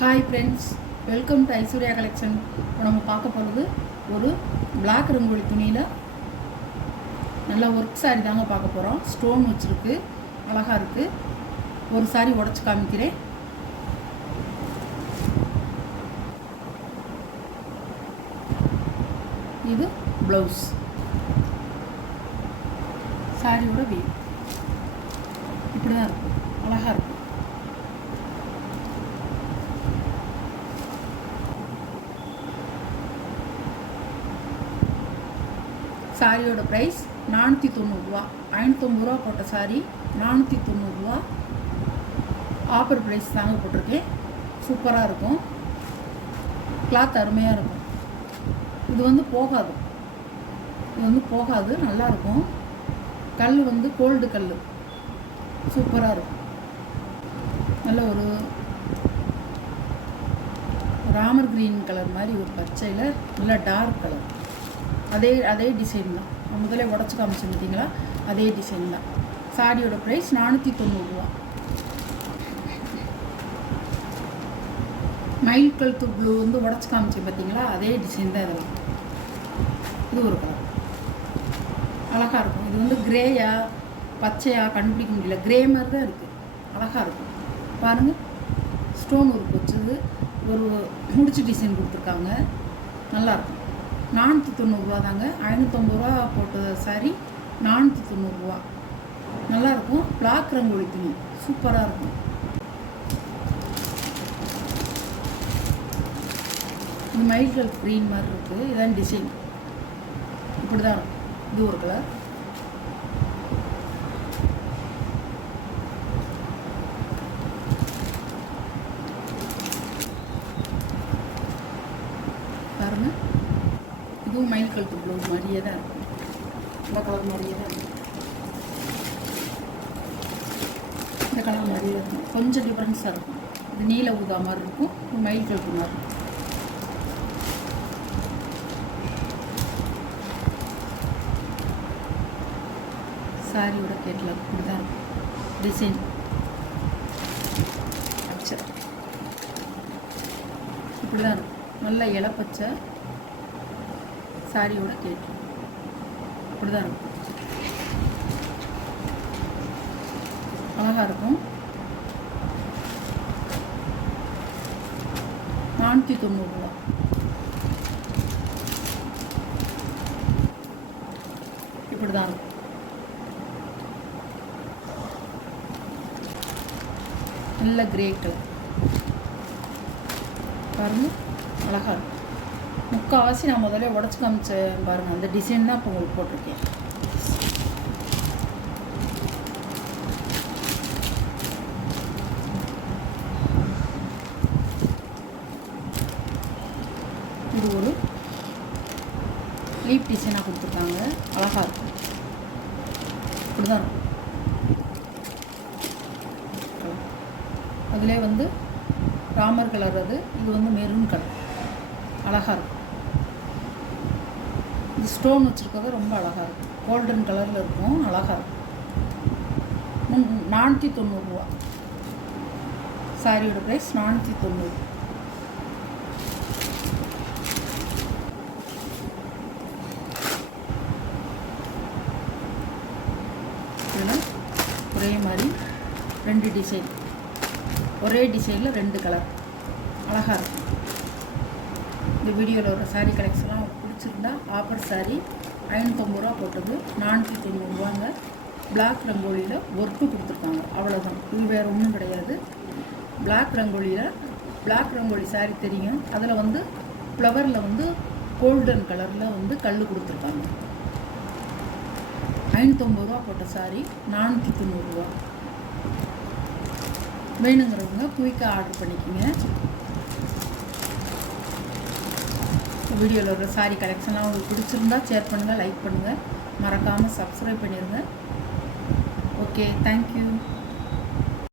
Hi friends, welcome to Aishwarya collection. இப்போ நம்ம பார்க்க போகிறது ஒரு பிளாக் ரங்கோலி துணியில் நல்லா ஒர்க் சாரி தாங்க பார்க்க போகிறோம். ஸ்டோன் வச்சுருக்கு, அழகாக இருக்குது. ஒரு சாரி உடச்சி காமிக்கிறேன். இது ப்ளவுஸ், சாரியோட வீ இப்படி தான் இருக்கும், அழகாக இருக்கும். சாரியோட ப்ரைஸ் 490 ரூபா. 550 ரூபா போட்ட சாரி 490 ரூபா. ஆஃபர் ப்ரைஸ் தாங்க போட்டிருக்கேன். சூப்பராக இருக்கும், கிளாத் அருமையாக இருக்கும். இது வந்து போகாது, நல்லாயிருக்கும். கல் வந்து கோல்டு கல், சூப்பராக இருக்கும். நல்ல ஒரு ராமர் கிரீன் கலர் மாதிரி ஒரு பச்சையில் நல்ல டார்க் கலர். அதே டிசைன் தான். நான் முதலே உடச்சி காமிச்சு பார்த்தீங்களா, அதே டிசைன் தான். சாரியோட ப்ரைஸ் 490 ரூபா. மயில் கழுத்து ப்ளூ வந்து உடச்சி காமிச்சு பார்த்தீங்களா, அதே டிசைன் தான். இதெல்லாம் இது ஒரு கலர் அழகாக இருக்கும். இது வந்து கிரேயா பச்சையா கண்டுபிடிக்க முடியல, கிரே மாதிரி தான் இருக்குது, அழகாக இருக்கும். பாருங்கள், ஸ்டோன் ஒர்க் வச்சது ஒரு முடிச்சு டிசைன் கொடுத்துருக்காங்க, நல்லாயிருக்கும். 490 ரூபா தாங்க. 550 ரூபா போட்ட சாரி 490 ரூபா. நல்லாயிருக்கும். பிளாக் ரங்கோலி துணி சூப்பராக இருக்கும். இது மயில் க்ரீன் மாதிரி இருக்குது. இதான் டிசைன், இப்படி தான் இருக்கும். இது ஒரு கலர். பாருங்கள், இதுவும் மயில் கழுத்து ப்ளூ மாதிரியே தான் இருக்கும், இந்த கலர் மாதிரியே தான் இருக்கும். இந்த கலர் மாதிரியே இருக்கும், கொஞ்சம் டிஃப்ரென்ஸாக இருக்கும். இது நீல ஊதா மாதிரி இருக்கும், இது மயில் கழுத்து மாதிரி இருக்கும். சாரியோட கேட்லாக் இப்படி தான் இருக்கும். டிசைன் பச்சை இப்படி தான் இருக்கும், நல்ல இலப்பச்சை. சாரியோட கேட்லாக் இப்படி தான் இருக்கும், அழகாக இருக்கும். 490 ரூபா. இப்படி தான் இருக்கும். நல்ல கிரே கலர் பாருங்கள், அழகாக இருக்கும். முக்கால்வாசி நான் முதல்ல உடச்சி காமிச்சேன் பாருங்கள், அந்த டிசைன் தான் இப்போ உங்களுக்கு போட்டிருக்கேன். இது ஒரு லீப் டிசைனாக கொடுத்துருக்காங்க, அழகாக இருக்கும். இப்படி தான் இருக்கும். அதிலே வந்து ராமர் கலர், இது வந்து மெரூன் கலர், அழகாக இருக்கும். இது ஸ்டோன் வச்சுருக்கிறது ரொம்ப அழகாக இருக்கும், கோல்டன் கலரில் இருக்கும், அழகாக இருக்கும். 490 ரூபா. சாரியோட ப்ரைஸ் 490. இதில் ஒரே மாதிரி 2 டிசைன், ஒரே டிசைனில் 2 கலர், அழகாக இருக்கும். இந்த வீடியோவில் ஒரு சாரீ கலெக்ஷன்லாம் பிடிச்சிருந்தா, ஆஃபர் சாரீ 550 ரூபா போட்டது 490 ரூபாங்க. பிளாக் ரங்கோலியில் ஒர்க்கு கொடுத்துருக்காங்க, அவ்வளோதான். இது வேறு ஒன்றும் கிடையாது. பிளாக் ரங்கோலி சாரீ தெரியும், அதில் வந்து ஃப்ளவரில் வந்து கோல்டன் கலரில் வந்து கல் கொடுத்துருக்காங்க. 550 ரூபா போட்ட சாரீ 490 ரூபா. வேணுங்கிறவங்க குயிக்காக ஆர்டர் பண்ணிக்கோங்க. வீடியோவில் ஒரு சாரீ கலெக்ஷன்லாம் உங்களுக்கு பிடிச்சிருந்தா ஷேர் பண்ணுங்கள், லைக் பண்ணுங்கள், மறக்காமல் சப்ஸ்கிரைப் பண்ணிடுங்க. Okay, thank you.